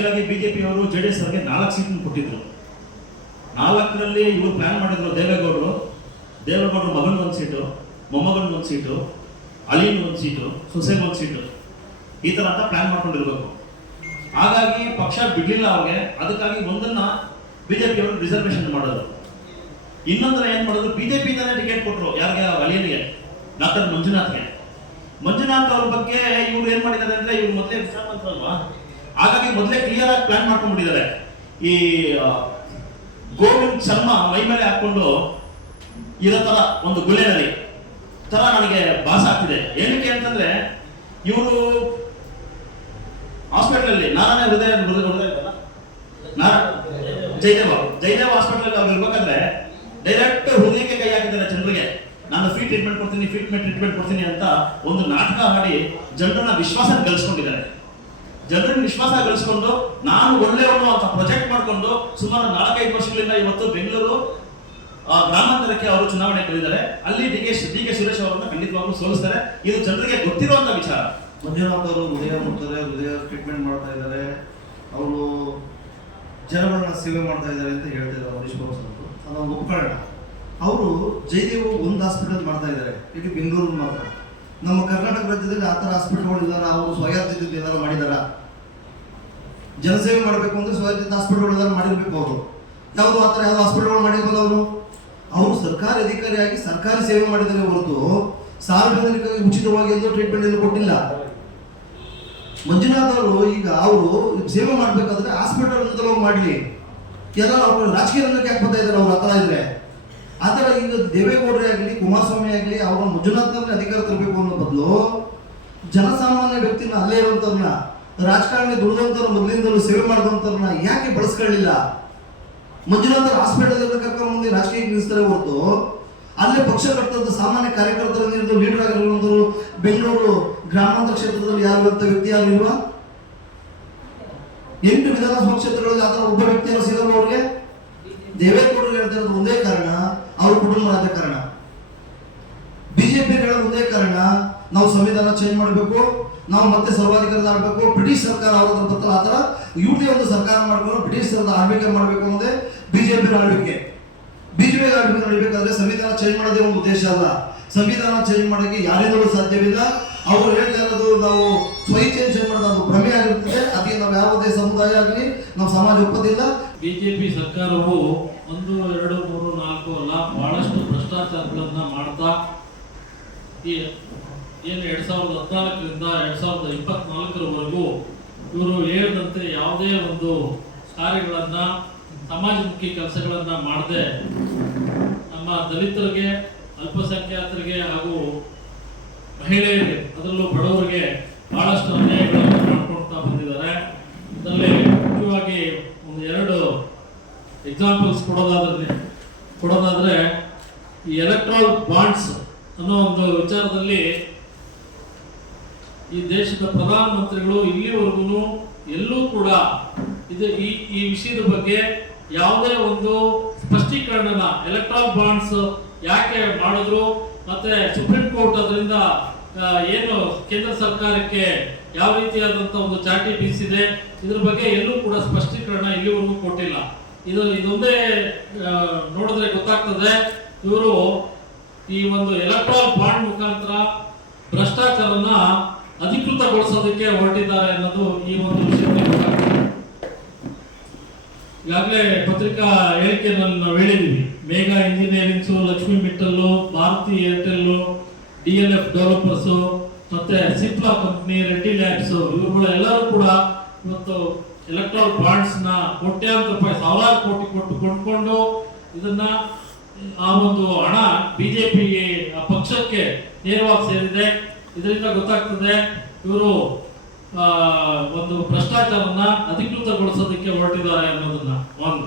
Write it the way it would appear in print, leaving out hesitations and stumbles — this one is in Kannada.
ಆಕ್ಚುಲ್ ಆಗಿ ಬಿಜೆಪಿ ಅವರು JDS ಅವರಿಗೆ 4 ಸೀಟ್ ಕೊಟ್ಟಿದ್ರು. 4ರಲ್ಲಿ ಇವರು ಪ್ಲಾನ್ ಮಾಡಿದ್ರು ದೇವೇಗೌಡರು ಮಗನ 1 ಸೀಟು, ಮೊಮ್ಮಗನ 1 ಸೀಟು, ಅಲಿನ್ 1 ಸೀಟು, ಸೊಸೆಗೆ 1 ಸೀಟು, ಈ ತರ ಅಂತ ಪ್ಲಾನ್ ಮಾಡ್ಕೊಂಡಿರ್ಬೇಕು. ಹಾಗಾಗಿ ಪಕ್ಷ ಬಿಡ್ಲಿಲ್ಲ ಅವ್ರಿಗೆ. ಅದಕ್ಕಾಗಿ ಒಂದನ್ನ ಬಿಜೆಪಿ ಅವರು ರಿಸರ್ವೇಶನ್ ಮಾಡೋದು, ಇನ್ನೊಂದನ್ನ ಏನ್ ಮಾಡೋದು ಬಿಜೆಪಿ ಟಿಕೆಟ್ ಕೊಟ್ಟರು. ಯಾರಿಗೆ? ಅಲಿಯನ್ಗೆ, ಡಾಕ್ಟರ್ ಮಂಜುನಾಥ್ ಅವ್ರ ಬಗ್ಗೆ ಇವ್ರು ಏನ್ ಮಾಡಿದ್ದಾರೆ ಅಂದ್ರೆ ಇವ್ರು ಮೊದಲೇ ವಿಚಾರ ಅಲ್ವಾ, ಹಾಗಾಗಿ ಮೊದಲೇ ಕ್ಲಿಯರ್ ಆಗಿ ಪ್ಲಾನ್ ಮಾಡ್ಕೊಂಡ್ಬಿಟ್ಟಿದ್ದಾರೆ. ಈ ಗೋವಿಂದ್ ಶರ್ಮಾ ಮೈ ಮೇಲೆ ಹಾಕೊಂಡು ಇರೋ ತರ ಒಂದು ಗುಲೆನಲ್ಲಿ ತರ ನನಗೆ ಭಾಸ ಆಗ್ತಿದೆ. ಏನಕ್ಕೆ ಅಂತಂದ್ರೆ ಇವರು ಹಾಸ್ಪಿಟಲ್ ಅಲ್ಲಿ ನಾರಾಯಣ ಹೃದಯ ಜಯದೇವ ಹಾಸ್ಪಿಟಲ್ ಅವ್ರು ಇರ್ಬೇಕಾದ್ರೆ ಡೈರೆಕ್ಟ್ ಹೃದಯಕ್ಕೆ ಕೈ ಹಾಕಿದ್ದಾರೆ ಜನರಿಗೆ. ನಾನು ಫ್ರೀ ಟ್ರೀಟ್ಮೆಂಟ್ ಕೊಡ್ತೀನಿ ಅಂತ ಒಂದು ನಾಟಕ ಮಾಡಿ ಜನರನ್ನ ವಿಶ್ವಾಸ ಗಳಿಸ್ಕೊಂಡಿದ್ದಾರೆ. ಜನರನ್ನ ವಿಶ್ವಾಸ ಗಳಿಸ್ಕೊಂಡು ನಾನು ಒಳ್ಳೆಯವನು ಅಂತ ಪ್ರೊಜೆಕ್ಟ್ ಮಾಡಿಕೊಂಡು ಸುಮಾರು 4-5 ವರ್ಷಗಳಿಂದ ಇವತ್ತು ಬೆಂಗಳೂರು ಗ್ರಾಮಾಂತರಕ್ಕೆ ಅವರು ಚುನಾವಣೆ ಕರೆದಿದ್ದಾರೆ. ಅಲ್ಲಿ ಡಿ ಕೆ ಸುರೇಶ್ ಅವರನ್ನ ಖಂಡಿತವಾಗ್ಲೂ ಸೋಲಿಸ್ತಾರೆ. ಇದು ಜನರಿಗೆ ಗೊತ್ತಿರುವಂತ ವಿಚಾರ. ಮಂಜುನಾಥ್ ಅವರು ಹೃದಯ ಟ್ರೀಟ್ಮೆಂಟ್ ಮಾಡ್ತಾ ಇದ್ದಾರೆ, ಅವರು ಜನಗಳನ್ನ ಸೇವೆ ಮಾಡ್ತಾ ಇದ್ದಾರೆ ಅಂತ ಹೇಳ್ತಿದ್ದಾರೆ ಹರೀಶ್ ಬಾಬು ಅವರು. ಅದನ್ನು ಒಪ್ಕೊಳ್ಳೋಣ. ಅವರು ಜಯದೇವ್ ಒಂದು ಹಾಸ್ಪಿಟಲ್ ಮಾಡ್ತಾ ಇದ್ದಾರೆ, ಇಲ್ಲಿ ಬೆಂಗಳೂರು ಮಾತ್ರ. ನಮ್ಮ ಕರ್ನಾಟಕ ರಾಜ್ಯದಲ್ಲಿ ಆ ಥರ ಹಾಸ್ಪಿಟಲ್ಗಳು ಇದ್ದಾರೆ. ಅವರು ಸ್ವಯಾರ್ಜಿತ ಏನಾರು ಮಾಡಿದಾರ? ಜನಸೇವೆ ಮಾಡಬೇಕು ಅಂದ್ರೆ ಸ್ವಯಾರ್ಜಿತ ಹಾಸ್ಪಿಟಲ್ಗಳು ಏನಾರು ಮಾಡಿರ್ಬೇಕು. ಅವರು ಯಾವುದು ಆ ಥರ ಯಾವ್ದು ಹಾಸ್ಪಿಟಲ್ಗಳು ಮಾಡಿರ್ಬೋದು. ಅವರು ಸರ್ಕಾರಿ ಅಧಿಕಾರಿಯಾಗಿ ಸರ್ಕಾರಿ ಸೇವೆ ಮಾಡಿದರೆ ಹೊರತು ಸಾರ್ವಜನಿಕರಿಗೆ ಉಚಿತವಾಗಿ ಎಲ್ಲೂ ಟ್ರೀಟ್ಮೆಂಟ್ ಎಲ್ಲೂ ಕೊಟ್ಟಿಲ್ಲ. ಮಂಜುನಾಥ್ ಅವರು ಈಗ ಅವರು ಸೇವೆ ಮಾಡಬೇಕಾದ್ರೆ ಹಾಸ್ಪಿಟಲ್ ಮಾಡಲಿ, ಎಲ್ಲ ಅವರು ರಾಜಕೀಯ ರಂಗಕ್ಕೆ ಯಾಕೆ ಬರ್ತಾ ಇದ್ದಾರೆ? ಅವ್ರು ಆ ಥರ ಇದ್ರೆ ಆ ಥರ ಈಗ ದೇವೇಗೌಡರೇ ಆಗಲಿ ಕುಮಾರಸ್ವಾಮಿ ಆಗಲಿ ಅವರ ಮಂಜುನಾಥ್ನವ್ರನ್ನ ಅಧಿಕಾರ ತರಬೇಕು ಅನ್ನೋ ಬದಲು ಜನಸಾಮಾನ್ಯ ವ್ಯಕ್ತಿನ ಅಲ್ಲೇ ಇರುವಂಥವ್ರನ್ನ, ರಾಜಕಾರಣಿ ದುಡಿದಂಥವ್ರು ಮೊದಲಿಂದಲೂ ಸೇವೆ ಮಾಡಿದಂಥವ್ರನ್ನ ಯಾಕೆ ಬಳಸ್ಕೊಳ್ಳಿಲ್ಲ? ಮಂಜುನಾಥ್ ಹಾಸ್ಪಿಟಲ್ ಕರ್ಕೊಂಡು ಮುಂದೆ ರಾಜಕೀಯಕ್ಕೆ ನಿಲ್ಲಿಸ್ತಾರೆ ಹೊರತು ಅಲ್ಲೇ ಪಕ್ಷ ಕಟ್ಟಂತ ಸಾಮಾನ್ಯ ಕಾರ್ಯಕರ್ತರು ಲೀಡರ್ ಆಗಿರುವಂಥವ್ರು ಬೆಂಗಳೂರು ಗ್ರಾಮಾಂತರ ಕ್ಷೇತ್ರದಲ್ಲಿ ಯಾರುವಂಥ ವ್ಯಕ್ತಿ ಯಾರಿಲ್ವಾ? 8 ವಿಧಾನಸಭಾ ಕ್ಷೇತ್ರಗಳಲ್ಲಿ ಆ ಥರ ಒಬ್ಬ ವ್ಯಕ್ತಿಯನ್ನು ಸಿಗಲ್ಲ ಅವ್ರಿಗೆ. ದೇವೇಗೌಡರು ಹೇಳ್ತಿರೋದು ಒಂದೇ ಕಾರಣ, ಅವ್ರ ಕುಟುಂಬ ರಾಜಕಾರಣ. ಬಿಜೆಪಿ ಹೇಳೋದು ಒಂದೇ ಕಾರಣ, ನಾವು ಸಂವಿಧಾನ ಚೇಂಜ್ ಮಾಡಬೇಕು, ನಾವು ಮತ್ತೆ ಸರ್ವಾಧಿಕಾರದ ಆಡಬೇಕು, ಬ್ರಿಟಿಷ್ ಸರ್ಕಾರ ಅವ್ರ ಬರ್ತಾರೆ ಆ ಥರ ಇವ್ರದೇ ಒಂದು ಸರ್ಕಾರ ಮಾಡ್ಕೊಂಡು ಬ್ರಿಟಿಷ್ ಆಳ್ವಿಕೆ ಮಾಡಬೇಕು ಅನ್ನೋದೇ ಬಿಜೆಪಿ ಆಳ್ವಿಕೆ. ಬಿಜೆಪಿ ಆಳ್ವಿಕೆ ನಡಿಬೇಕಾದ್ರೆ ಸಂವಿಧಾನ ಚೇಂಜ್ ಮಾಡೋದೇ ಒಂದು ಉದ್ದೇಶ ಅಲ್ಲ. ಸಂವಿಧಾನ ಚೇಂಜ್ ಮಾಡೋಕ್ಕೆ ಯಾರಿಂದಲೂ ಸಾಧ್ಯವಿಲ್ಲ. ಅವರು ಹೇಳ್ತಾ ಇರೋದು ನಾವು ಸ್ವಇಚ್ಛೆಯನ್ನು ಚೇಂಜ್ ಮಾಡೋದು ಅದು ಭ್ರಮೆ ಆಗಿರ್ತದೆ. ಅದಕ್ಕೆ ನಾವು ಯಾವುದೇ ಸಮುದಾಯ ಆಗಲಿ ನಾವು ಸಮಾಜ ಒಪ್ಪೋದಿಲ್ಲ. ಬಿಜೆಪಿ ಸರ್ಕಾರವು 1, 2, 3, 4 ಅಲ್ಲ, ಬಹಳಷ್ಟು ಭ್ರಷ್ಟಾಚಾರಗಳನ್ನ ಮಾಡ್ತಾ ಏನು 2014ರಿಂದ 2024ರವರೆಗೂ ಇವರು ಹೇಳಿದಂತೆ ಯಾವುದೇ ಒಂದು ಕಾರ್ಯಗಳನ್ನ ಸಮಾಜಮುಖಿ ಕೆಲಸಗಳನ್ನ ಮಾಡದೆ ನಮ್ಮ ದಲಿತರಿಗೆ, ಅಲ್ಪಸಂಖ್ಯಾತರಿಗೆ ಹಾಗೂ ಮಹಿಳೆಯರಿಗೆ, ಅದರಲ್ಲೂ ಬಡವರಿಗೆ ಬಹಳಷ್ಟು ಅನ್ಯಾಯಗಳನ್ನು ಮಾಡ್ಕೊಳ್ತಾ ಬಂದಿದ್ದಾರೆ. ಇದರಲ್ಲಿ ಮುಖ್ಯವಾಗಿ ಒಂದು 2 ಎಕ್ಸಾಂಪಲ್ಸ್ ಕೊಡೋದಾದ್ರೆ ಈ ಎಲೆಕ್ಟ್ರಾಲ್ ಬಾಂಡ್ಸ್ ಅನ್ನೋ ಒಂದು ವಿಚಾರದಲ್ಲಿ ಈ ದೇಶದ ಪ್ರಧಾನಮಂತ್ರಿಗಳು ಇಲ್ಲಿವರೆಗೂ ಎಲ್ಲೂ ಕೂಡ ಈ ವಿಷಯದ ಬಗ್ಗೆ ಯಾವುದೇ ಒಂದು ಸ್ಪಷ್ಟೀಕರಣನ, ಎಲೆಕ್ಟ್ರಾಲ್ ಬಾಂಡ್ಸ್ ಯಾಕೆ ಮಾಡಿದ್ರು ಮತ್ತೆ ಸುಪ್ರೀಂ ಕೋರ್ಟ್ ಅದರಿಂದ ಏನು ಕೇಂದ್ರ ಸರ್ಕಾರಕ್ಕೆ ಯಾವ ರೀತಿಯಾದಂತ ಒಂದು ಚಾಟಿ ಬೀಸಿದೆ, ಇದ್ರ ಬಗ್ಗೆ ಎಲ್ಲೂ ಕೂಡ ಸ್ಪಷ್ಟೀಕರಣ ಇಲ್ಲಿವರೆಗೂ ಕೊಟ್ಟಿಲ್ಲ. ಇದೊಂದೇ ನೋಡಿದ್ರೆ ಗೊತ್ತಾಗ್ತದೆ ಇವರು ಈ ಒಂದು ಎಲೆಕ್ಟ್ರಾಲ್ ಬಾಂಡ್ ಮುಖಾಂತರ ಭ್ರಷ್ಟಾಚಾರನ ಅಧಿಕೃತಗೊಳಿಸೋದಕ್ಕೆ ಹೊರಟಿದ್ದಾರೆ ಅನ್ನೋದು ಈ ಒಂದು ವಿಷಯಕ್ಕೆ ಗೊತ್ತಾಗ್ತದೆ. ಈಗಾಗಲೇ ಪತ್ರಿಕಾ ಹೇಳಿಕೆಯಲ್ಲಿ ನಾವು ಹೇಳಿದೀವಿ, ಮೇಘಾ ಇಂಜಿನಿಯರಿಂಗ್ಸು, ಲಕ್ಷ್ಮಿ ಮಿಟ್ಟಲ್ಲು, ಭಾರತಿ ಏರ್ಟೆಲ್ಲು, DLF ಡೆವಲಪರ್ಸು, ಮತ್ತೆ ಸಿಪ್ಲಾ ಕಂಪ್ನಿ, ರೆಡ್ಡಿ ಲ್ಯಾಬ್ಸ್, ಇವುಗಳೆಲ್ಲರೂ ಕೂಡ ಇವತ್ತು ಎಲೆಕ್ಟ್ರಾಲ್ ಬಾಂಡ್ಸ್ ನ ಕೋಟ್ಯಾಂತರ ರೂಪಾಯಿ, ಸಾವಿರಾರು ಕೋಟಿ ಕೊಟ್ಟು ಕೊಂಡ್ಕೊಂಡು ಇದನ್ನ ಆ ಒಂದು ಹಣ ಬಿಜೆಪಿ ಪಕ್ಷಕ್ಕೆ ನೇರವಾಗಿ ಸೇರಿದೆ. ಇದರಿಂದ ಗೊತ್ತಾಗ್ತದೆ ಇವರು ಒಂದು ಭ್ರಷ್ಟಾಚಾರನ ಅಧಿಕೃತಗೊಳಿಸೋದಕ್ಕೆ ಹೊರಟಿದ್ದಾರೆ ಅನ್ನೋದನ್ನ. ಒಂದು